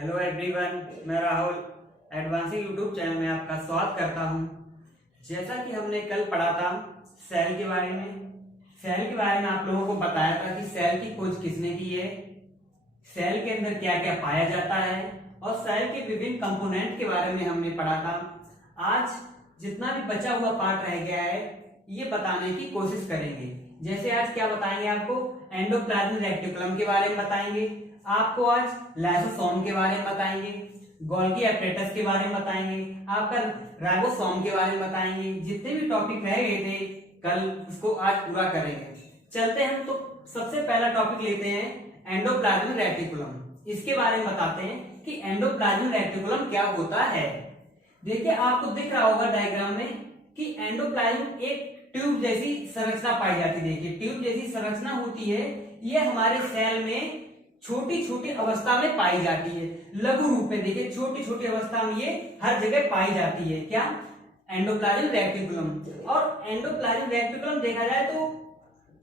Hello everyone, मैं Rahul advancing YouTube channel में आपका स्वागत करता हूं। जैसा कि हमने कल पढ़ा था सेल के बारे में। सेल के बारे में आप लोगों को बताया था कि सेल की खोज किसने की है, सेल के अंदर क्या क्या पाया जाता है और सेल के विभिन्न कंपोनेंट के बारे में हमने पढ़ा था। आज जितना भी बचा हुआ पार्ट रह गया है ये बताने की कोशिश करेंगे। जैसे आज क्या बताएंगे, आपको एंडोप्लाज्मिक रेटिकुलम के बारे में बताएंगे, आपको आज लाइसोसोम के बारे में बताएंगे, गोल्गी एपरेटस के बारे में बताएंगे, आपका राइबोसोम के बारे में बताएंगे। जितने भी टॉपिक रह गए थे कल उसको आज पूरा करेंगे। चलते हैं तो सबसे पहला टॉपिक लेते हैं एंडोप्लाज्मिक रेटिकुलम। इसके बारे में बताते हैं कि एंडोप्लाज्मिक रेटिकुलम क्या होता है। देखिए आपको दिख रहा होगा डायग्राम में कि एंडोप्लाज्म एक ट्यूब जैसी संरचना पाई जाती है। देखिए ट्यूब जैसी संरचना होती है, ये हमारे सेल में छोटी छोटी अवस्था में पाई जाती है, लघु रूप में। देखिए छोटी छोटी अवस्था में ये हर जगह पाई जाती है। क्या? Endoplasmic reticulum. और एंडोप्लाज्मिक रेटिकुलम देखा जाए तो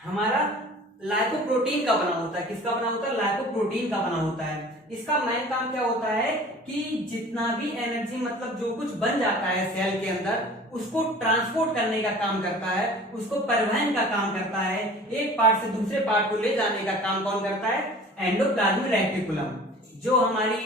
हमारा लाइकोप्रोटीन का बना होता है। किसका बना होता है? लाइकोप्रोटीन का बना होता है। इसका मेन काम क्या होता है कि जितना भी एनर्जी मतलब जो कुछ बन जाता है सेल के अंदर उसको ट्रांसपोर्ट करने का काम करता है, उसको परिवहन का काम करता है, एक पार्ट से दूसरे पार्ट को ले जाने का काम कौन करता है? Endoplasmic reticulum. जो हमारी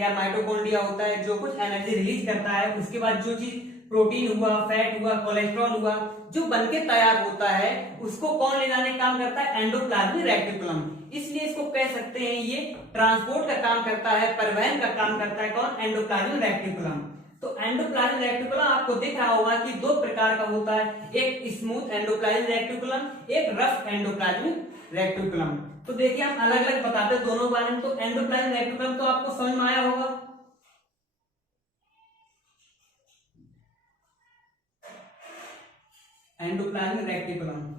या माइटोकॉन्ड्रिया होता है जो कुछ एनर्जी रिलीज करता है, उसके बाद जो चीज प्रोटीन हुआ, फैट हुआ, कोलेस्ट्रॉल हुआ जो बनके तैयार होता है उसको कौन ले जाने का काम करता है? Endoplasmic reticulum. इसलिए इसको कह सकते हैं ये ट्रांसपोर्ट का काम करता है, परिवहन का काम करता है। कौन? Endoplasmic reticulum. तो एंडोप्लाज्मिक रेटिकुलम आपको दिख रहा होगा कि दो प्रकार का होता है, एक स्मूथ एंडोप्लाज्मिक रेटिकुलम, एक रफ एंडोप्लाज्मिक रेटिकुलम। तो देखिए हम अलग अलग बताते हैं दोनों बारे में। तो एंडोप्लाज्मिक रेटिकुलम तो आपको समझ में आया होगा। एंडोप्लाज्मिक रेटिकुलम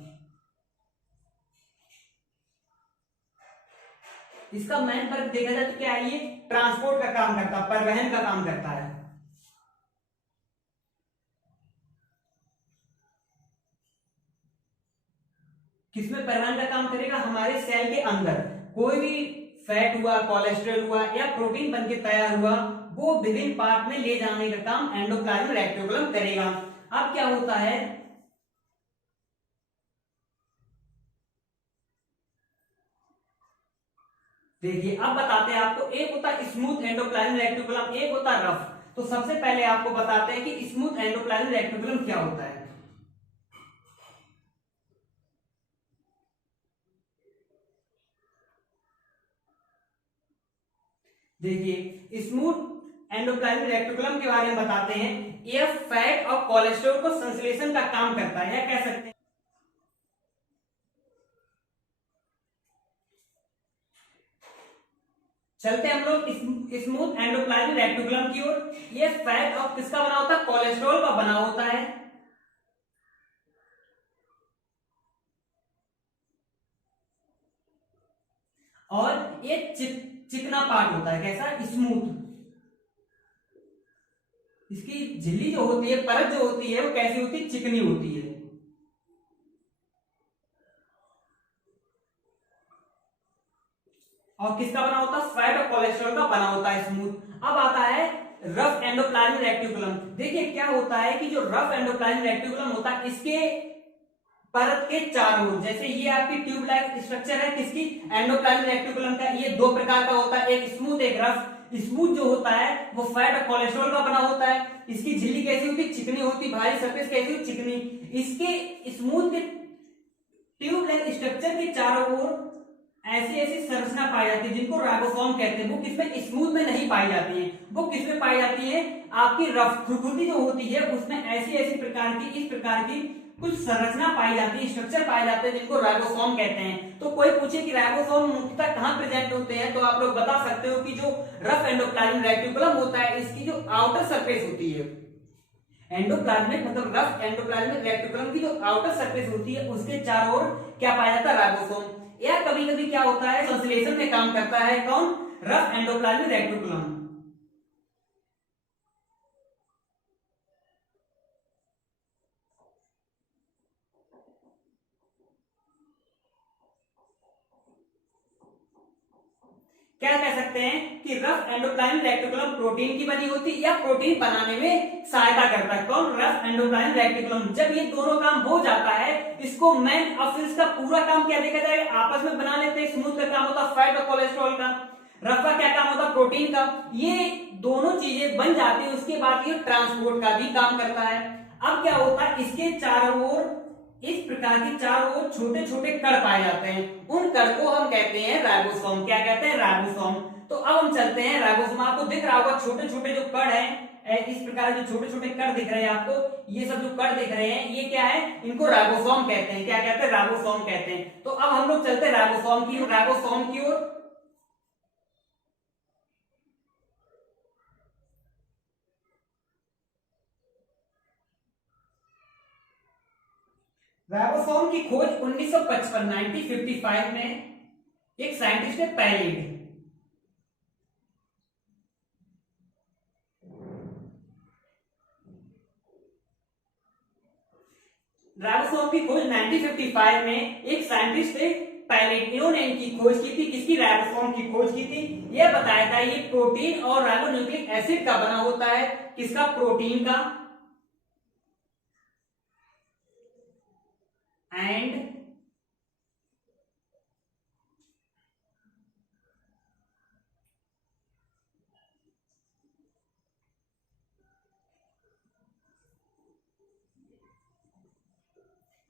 इसका मेन फर्क देखा जाए तो क्या है, ये ट्रांसपोर्ट का काम करता है, परिवहन का काम करता है। किसमें परिवहन का काम करेगा? हमारे सेल के अंदर कोई भी फैट हुआ, कोलेस्ट्रॉल हुआ या प्रोटीन बनके तैयार हुआ वो विभिन्न पार्ट में ले जाने का काम एंडोप्लाज्मिक रेटिकुलम करेगा। अब क्या होता है, देखिए अब बताते हैं आपको। एक होता है स्मूथ एंडोप्लाज्मिक रेटिकुलम, एक होता है रफ। तो सबसे पहले आपको बताते हैं कि स्मूथ एंडोप्लाज्मिक रेटिकुलम क्या होता है। देखिए स्मूथ एंडोप्लाज्मिक रेटिकुलम के बारे में बताते हैं। ये फैट और कोलेस्ट्रॉल को संश्लेषण का काम करता है, या कह सकते हैं। चलते हम लोग स्मूथ एंडोप्लाज्मिक रेटिकुलम की ओर। ये फैट और किसका बना होता है? कोलेस्ट्रॉल का बना होता है। और ये चिकना पार्ट होता है। कैसा? स्मूथ। इसकी झिल्ली जो होती है, परत जो होती है वो कैसी होती है? चिकनी होती है। और किसका बना होता है? फैट और कोलेस्ट्रॉल का बना होता है स्मूथ। अब आता है रफ एंडोप्लाज्मिक रेटिकुलम। देखिए क्या होता है कि जो रफ एंडोप्लाज्मिक रेटिकुलम होता है इसके परत के चारों ओर, जैसे ये आपकी ट्यूब लाइक स्ट्रक्चर है किसकी? एंडोप्लाज्मिक रेटिकुलम का। ये दो प्रकार का होता है, एक स्मूथ एक रफ। स्मूथ जो होता है वो फैट और कोलेस्ट्रॉल का बना होता है। इसकी झिल्ली कैसी होती है? चिकनी होती। भारी सरफेस कैसी होती? चिकनी। इसके स्मूथ के ट्यूब लाइक स्ट्रक्चर के चारों ओर ऐसी ऐसी संरचना पाई जाती है जिनको राइबोसोम कहते हैं। वो किसमें? स्मूथ में नहीं पाई जाती है, वो किसमें पाई जाती है? आपकी रफ खुरदुरी जो होती है उसमें ऐसी ऐसी प्रकार की, इस प्रकार की कुछ संरचना पाई जाती है, स्ट्रक्चर पाए जाते हैं जिनको राइबोसोम कहते हैं। तो कोई पूछे कि राइबोसोम मुख्यतः कहां प्रेजेंट होते हैं, तो आप लोग बता सकते हो कि जो रफ एंडोप्लाज्मिक रेटिकुलम होता है इसकी जो आउटर सरफेस होती है, एंडोप्लाज्मिक मतलब रफ एंडोप्लाज्मिक रेटिकुलम की जो आउटर सरफेस होती है उसके चारों ओर क्या पाया जाता है? राइबोसोम। या कभी कभी क्या होता है, संश्लेषण में काम करता है। कौन? Rough endoplasmic reticulum. क्या कह सकते हैं कि रफ एंडोप्लाज्मिक रेटिकुलम प्रोटीन की बनी होती है या प्रोटीन बनाने में सहायता करता है। कौन? Rough endoplasmic reticulum. जब ये दोनों काम हो जाता है, इसको मेन और फिर इसका पूरा काम क्या देखा जाएगा, आपस में बना लेते हैं। स्मूथ का काम होता है फैट और कोलेस्ट्रॉल का, रफ का क्या काम होता है, प्रोटीन का। ये दोनों चीजें बन जाती है, उसके बाद ये ट्रांसपोर्ट का भी काम करता है। अब क्या होता है, इसके चारों ओर इस प्रकार के चारों ओर छोटे छोटे कण पाए जाते हैं। उन कण को हम कहते हैं राइबोसोम। क्या कहते हैं? राइबोसोम। तो अब हम चलते हैं राइबोसोम। आपको दिख रहा होगा छोटे छोटे जो कण हैं, इस प्रकार जो छोटे छोटे कण दिख रहे हैं आपको, ये सब जो कण दिख रहे हैं ये क्या है, इनको राइबोसोम कहते हैं। क्या कहते हैं? राइबोसोम कहते हैं। तो अब हम लोग चलते हैं राइबोसोम की ओर। राइबोसोम की खोज 1955 1955 में एक साइंटिस्ट ने पहले की। राइबोसोम की खोज 1955 में एक साइंटिस्ट ने पहले, इन्होंने इनकी खोज की थी। किसकी? राइबोसोम की खोज की थी। यह बताया था ये प्रोटीन और राइबोन्यूक्लिक एसिड का बना होता है। किसका? प्रोटीन का एंड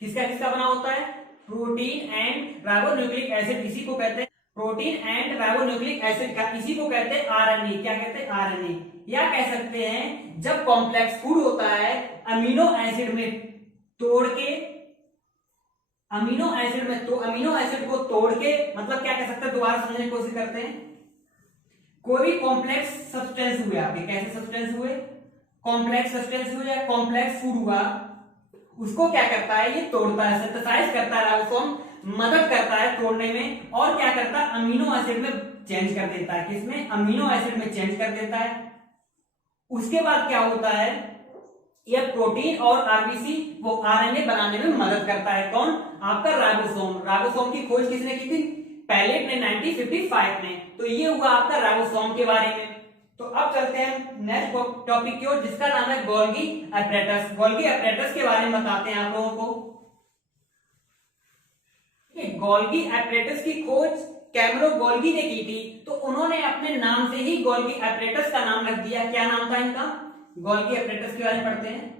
किसका किसका बना होता है? Protein and ribonucleic acid. इसी को कहते हैं प्रोटीन एंड राइबोन्यूक्लिक एसिड का, इसी को कहते हैं आरएनए। क्या कहते हैं? आरएनए। या कह सकते हैं जब कॉम्प्लेक्स फूड होता है, अमीनो एसिड में तोड़ के, अमीनो एसिड को तोड़ के, मतलब क्या कह सकते हैं, दोबारा समझने की कोशिश करते हैं। कोई भी कॉम्प्लेक्स सब्सटेंस हुए आपके, कैसे सब्सटेंस हुए? कॉम्प्लेक्स सब्सटेंस हुए या कॉम्प्लेक्स फूड हुआ, उसको क्या करता है, ये तोड़ता है, सिंथेसाइज करता है। राइबोसोम मदद करता है तोड़ने में, और क्या करता है, अमीनो एसिड में चेंज कर देता है। किसमें? अमीनो एसिड में चेंज कर देता है। उसके बाद क्या होता है, यह प्रोटीन और आरबीसी वो आरएनए बनाने में मदद करता है। कौन? आपका राइबोसोम। राइबोसोम की खोज किसने की थी? पैलेट ने 1955 में। तो ये हुआ आपका राइबोसोम के बारे में। तो अब चलते हैं नेक्स्ट टॉपिक की ओर, जिसका नाम है गोल्गी एपरेटस। गोल्गी एपरेटस के बारे में बताते हैं आप लोगों को। गोल्गी एपरेटस की खोज कैमरो गोल्गी ने की थी, तो उन्होंने अपने नाम से ही गोल्गी एपरेटस का नाम रख दिया। क्या नाम था इनका? गोल्गी एपरेटस के बारे में पढ़ते हैं।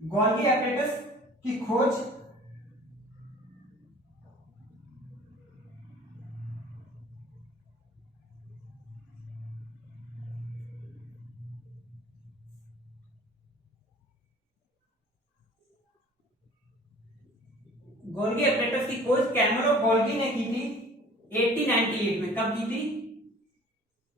गोल्गी एपरेटस की खोज गोल्गी एपरेटस की खोज कैमरो गोल्गी ने की थी 1898 में। कब की थी?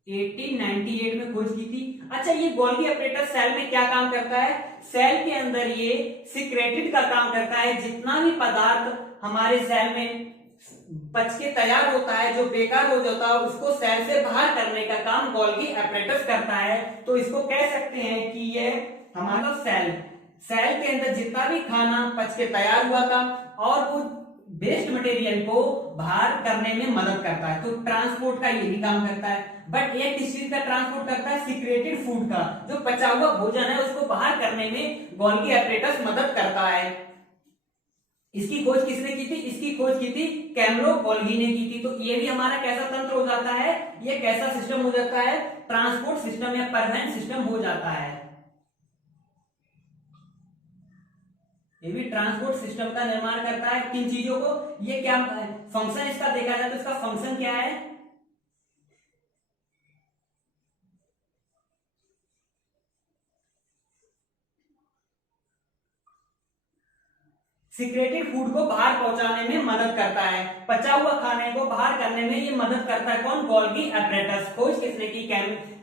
1898 में खोज की थी। अच्छा, ये गोल्गी एपरेटस सेल में क्या काम करता है? सेल के अंदर ये सिक्रेटेड का काम करता है। जितना भी पदार्थ हमारे सेल में पच के तैयार होता है, जो बेकार हो जाता है, उसको सेल से बाहर करने का काम गोल्गी एपरेटस करता है। तो इसको कह सकते हैं कि ये हमारा सेल के अंदर जितना भी खाना पच के तैयार हुआ था और वो वेस्ट मटेरियल को बाहर करने में मदद करता है। तो ट्रांसपोर्ट का ये भी काम करता है। बट ये किस चीज का ट्रांसपोर्ट करता है? सिक्रेटेड फूड का। जो पचा हुआ भोजन है उसको बाहर करने में गोल्गी एपरेटस मदद करता है। इसकी खोज किसने की थी? इसकी खोज की थी कैमरो गोल्गी ने की थी। तो ये भी हमारा कैसा तंत्र हो जाता है? ये कैसा सिस्टम हो जाता है? ट्रांसपोर्ट सिस्टम या परिवहन सिस्टम हो जाता है। ये भी ट्रांसपोर्ट सिस्टम का निर्माण करता है। किन चीजों को? ये क्या फंक्शन इसका देखा जाए तो इसका फंक्शन क्या है? सिक्रेटेड फूड को बाहर पहुंचाने में मदद करता है। पचा हुआ खाने को बाहर करने में ये मदद करता है। कौन? Golgi apparatus. खोज किसने की?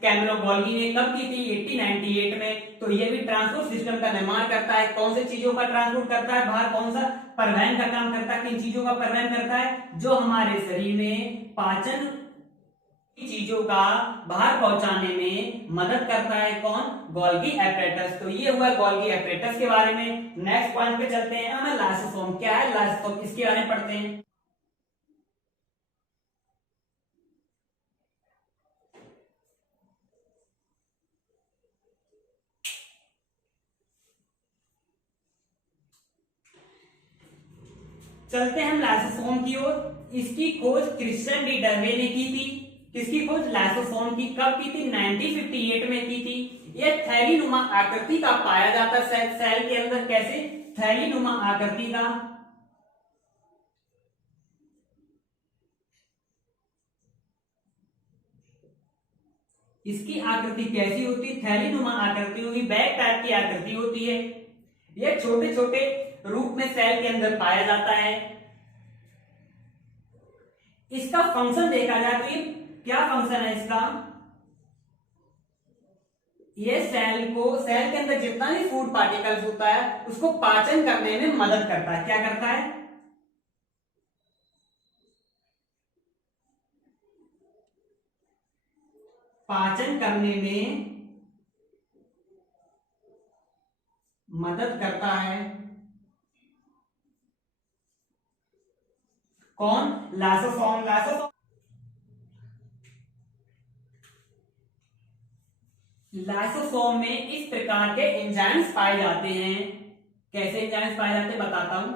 कैमरो गोल्गी ने। कब की थी? 1898 में। तो ये भी ट्रांसपोर्ट सिस्टम का निर्माण करता है। कौन से चीजों का ट्रांसपोर्ट करता है बाहर? कौन सा? परिवहन का काम करता है। किन चीजों का परिवहन करता है? जो हमारे शरीर में पाचन चीजों का बाहर पहुंचाने में मदद करता है कौन? Golgi apparatus. तो ये हुआ गोल्गी एपरेटस के बारे में। नेक्स्ट पॉइंट पे चलते हैं, हमें लाइसोसोम क्या है, लाइसोसोम इसके बारे में पढ़ते हैं। चलते हैं हम लाइसोसोम की ओर। इसकी खोज क्रिश्चियन डी डर्वे ने की थी। किसकी खोज? लाइसोसोम की। कब की थी? 1958 में की थी। यह थैलीनुमा आकृति का पाया जाता है सेल के अंदर। कैसे? थैलीनुमा आकृति का। इसकी आकृति कैसी होती? थैलीनुमा आकृति होगी, बैग टाइप की आकृति होती है। यह छोटे छोटे रूप में सेल के अंदर पाया जाता है। इसका फंक्शन देखा जाए तो ये क्या फंक्शन है इसका? ये सेल के अंदर जितना भी फूड पार्टिकल्स होता है उसको पाचन करने में मदद करता है। क्या करता है? पाचन करने में मदद करता है। कौन? लाइसोसोम। लाइसोसोम में इस प्रकार के एंजाइम्स पाए जाते हैं। कैसे एंजाइम्स पाए जाते हैं बताता हूं।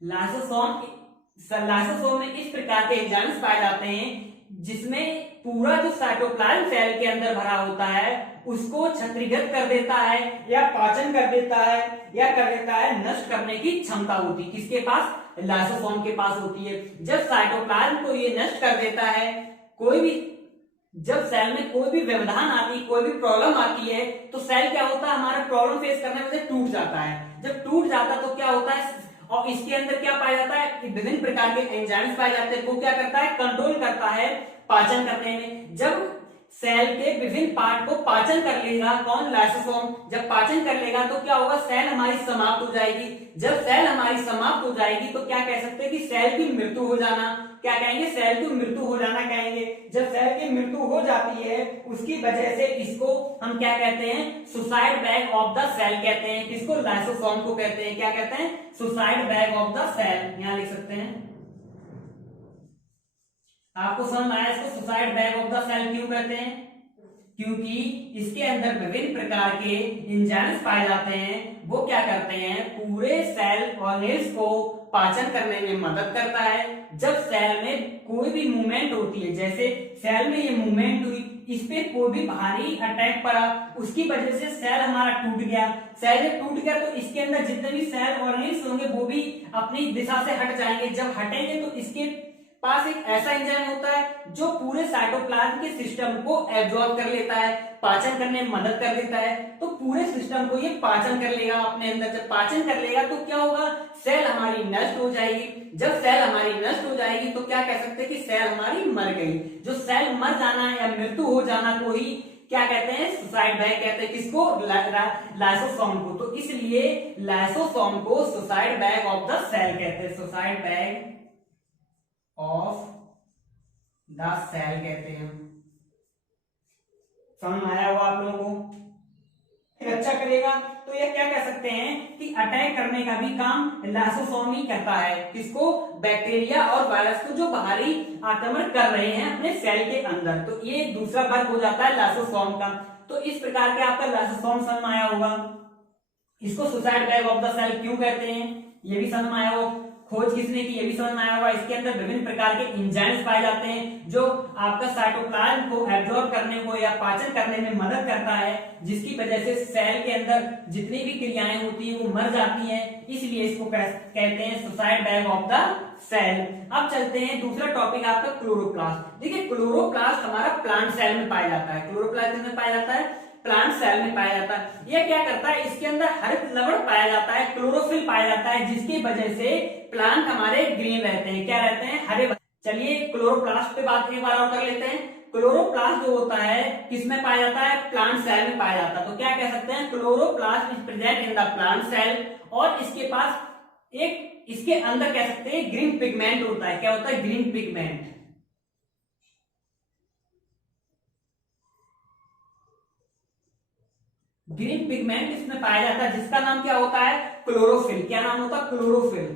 लाइसोसोम में इस प्रकार के एंजाइम्स पाए जाते हैं जिसमें पूरा जो साइटोप्लाज्म सेल के अंदर भरा होता है उसको क्षतिग्रस्त कर देता है या पाचन कर देता है या कर देता है, नष्ट करने की क्षमता होती है। किसके पास? लाइसोसोम के पास होती है। जब साइटोप्लाज्म को ये नष्ट कर देता है, कोई भी जब सेल में कोई भी व्यवधान आती है, कोई भी प्रॉब्लम आती है, तो सेल क्या होता है? हमारा प्रॉब्लम फेस करने में टूट जाता है। जब टूट जाता है तो क्या होता है? और इसके अंदर क्या पाया जाता है? विभिन्न प्रकार के एंजाइम्स पाए जाते हैं। वो क्या करता है? कंट्रोल करता है पाचन करने में। जब सेल के विभिन्न पार्ट को पाचन कर लेगा कौन? लाइसोसोम। जब पाचन कर लेगा तो क्या होगा? सेल हमारी समाप्त हो जाएगी। जब सेल हमारी समाप्त हो जाएगी तो क्या कह सकते हैं कि सेल की मृत्यु हो जाना। क्या कहेंगे? सेल की मृत्यु हो जाना कहेंगे। जब सेल की मृत्यु हो जाती है उसकी वजह से इसको हम क्या कहते हैं? Suicide bag of the cell कहते हैं। किसको? लाइसोसोम को कहते हैं। क्या कहते हैं? Suicide bag of the cell. यहां लिख सकते हैं। आपको समझ आया इसको suicide bag of the cell क्यों कहते हैं? क्योंकि इसके अंदर विभिन्न प्रकार के एंजाइम्स पाए जाते हैं। वो क्या करते हैं? पूरे सेल ऑर्गेन्स को पाचन करने में मदद करता है। जब सेल में कोई भी मूवमेंट होती है, जैसे सेल में ये मूवमेंट हुई, इस पे कोई भी भारी अटैक पड़ा, उसकी वजह से सेल हमारा टूट गया। सेल जब टूट गया तो इसके अंदर जितने भी सेल ऑर्गेन्स होंगे वो भी अपनी दिशा से हट जाएंगे। जब हटेंगे तो इसके पास एक ऐसा एंजाइम होता है जो पूरे साइटोप्लाज्म के सिस्टम को एब्जॉर्ब कर लेता है, पाचन करने में मदद कर देता है। तो पूरे सिस्टम को ये पाचन कर लेगा अपने अंदर। जब पाचन कर लेगा तो क्या होगा? सेल हमारी नष्ट हो जाएगी। जब सेल हमारी नष्ट हो जाएगी तो क्या कह सकते हैं कि सेल हमारी मर गई। जो सेल मर जाना या मृत्यु हो जाना को ही क्या कहते हैं? सुसाइड बैग कहते हैं। किसको? लाइसोसोम को। तो इसलिए लाइसोसोम को suicide bag of the cell कहते हैं। Suicide bag of the cell कहते हैं। समझ में आया हुआ आप लोगों को? अच्छा करेगा तो ये क्या कह सकते हैं कि अटैक करने का भी काम लाइसोसोम ही करता है। किसको? बैक्टीरिया और वायरस को जो बाहरी आक्रमण कर रहे हैं अपने सेल के अंदर। तो ये दूसरा वर्ग हो जाता है लाइसोसोम का। तो इस प्रकार के आपका लाइसोसोम समझ में आया होगा। इसको suicide bag of the cell क्यों कहते हैं ये भी समझ में आया होगा। खोज किसने की ये भी समझ में आया होगा। इसके अंदर विभिन्न प्रकार के एंजाइम्स पाए जाते हैं जो आपका साइटोप्लाज्म को एब्जॉर्ब करने को या पाचन करने में मदद करता है, जिसकी वजह से सेल के अंदर जितनी भी क्रियाएं होती है वो मर जाती हैं। इसलिए इसको कहते हैं suicide bag of the cell. अब चलते हैं दूसरा टॉपिक आपका क्लोरोप्लास्ट। देखिए क्लोरोप्लास्ट हमारा प्लांट सेल में पाया जाता है। क्लोरोप्लास्ट में पाया जाता है? प्लांट सेल में पाया जाता है। यह क्या करता है? इसके अंदर हरित लवण पाया जाता है, क्लोरोफिल पाया जाता है, जिसकी वजह से प्लांट हमारे ग्रीन रहते हैं। क्या रहते हैं? हरे। चलिए क्लोरोप्लास्ट पे बात एक बार और कर लेते हैं। क्लोरोप्लास्ट जो होता है किसमें पाया जाता है? प्लांट सेल में पाया जाता है। तो क्या कह सकते हैं? Chloroplast is present in the plant cell. और इसके पास एक इसके अंदर कह सकते हैं ग्रीन पिगमेंट होता है। क्या होता है? Green pigment. ग्रीन पिगमेंट इसमें पाया जाता है, जिसका नाम क्या होता है? क्लोरोफिल। क्या नाम होता है? क्लोरोफिल।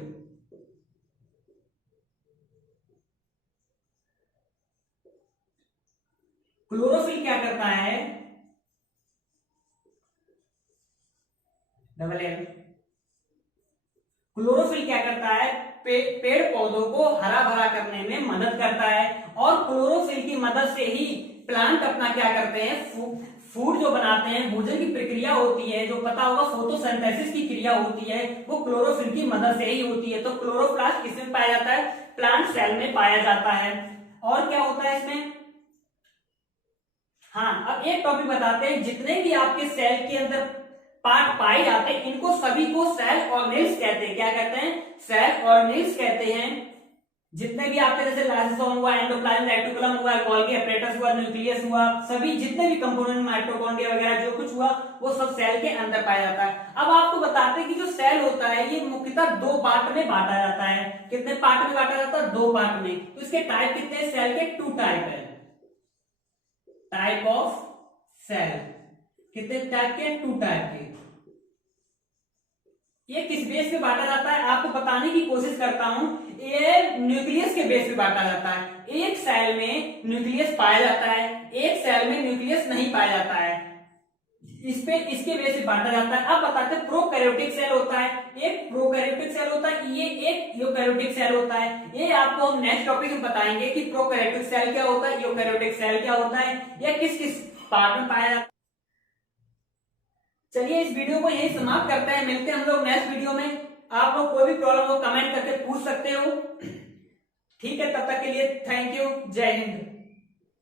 क्लोरोफिल क्या करता है? Double L. क्लोरोफिल क्या करता है? पेड़ पौधों को हरा भरा करने में मदद करता है, और क्लोरोफिल की मदद से ही प्लांट अपना क्या करते हैं? फूड जो बनाते हैं, भोजन की प्रक्रिया होती है, जो पता होगा फोटोसिंथेसिस की क्रिया होती है, वो क्लोरोफिल की मदद से ही होती है। तो क्लोरोप्लास्ट किसमें पाया जाता है? प्लांट सेल में पाया जाता है। और क्या होता है इसमें? हाँ, अब एक टॉपिक बताते हैं। जितने भी आपके सेल के अंदर पार्ट पाए जाते हैं, इनको सभी को सेल ऑर्गेनेल्स कहते हैं। क्या कहते हैं? सेल ऑर्गेनेल्स कहते हैं। जितने भी आपके जैसे लाइसोसोम हुआ, एंडोप्लाज्म रेटिकुलम हुआ, गोल्गी एपरेटस हुआ, न्यूक्लियस हुआ, सभी जितने भी कंपोनेंट, माइटोकॉन्ड्रिया वगैरह जो कुछ हुआ, वो सब सेल के अंदर पाया जाता है। अब आपको बताते हैं कि जो सेल होता है ये मुख्यतः दो पार्ट में बांटा जाता है। कितने पार्ट में बांटा जाता है? दो पार्ट में। तो इसके टाइप कितने हैं? सेल के 2 टाइप है। टाइप ऑफ सेल कितने टाइप के? 2 टाइप के। ये किस बेस पे बांटा जाता है आपको बताने की कोशिश करता हूं। ये न्यूक्लियस के बेस पे बांटा जाता है। एक सेल में न्यूक्लियस पाया जाता है, एक सेल में न्यूक्लियस नहीं पाया जाता है। इसके बेस पे बांटा जाता है। अब बताते हैं प्रोकैरियोटिक सेल होता है, एक प्रोकैरियोटिक सेल होता है, ये एक यूकैरियोटिक सेल होता है। ये आपको हम नेक्स्ट टॉपिक में बताएंगे कि प्रोकैरियोटिक सेल क्या होता है, यूकैरियोटिक सेल क्या होता है, या किस किस पार्ट में पाया जाता है। चलिए इस वीडियो को यही समाप्त करते हैं। मिलते हैं हम लोग नेक्स्ट वीडियो में। आप लोग कोई भी प्रॉब्लम हो कमेंट करके पूछ सकते हो। ठीक है, तब तक के लिए थैंक यू। जय हिंद।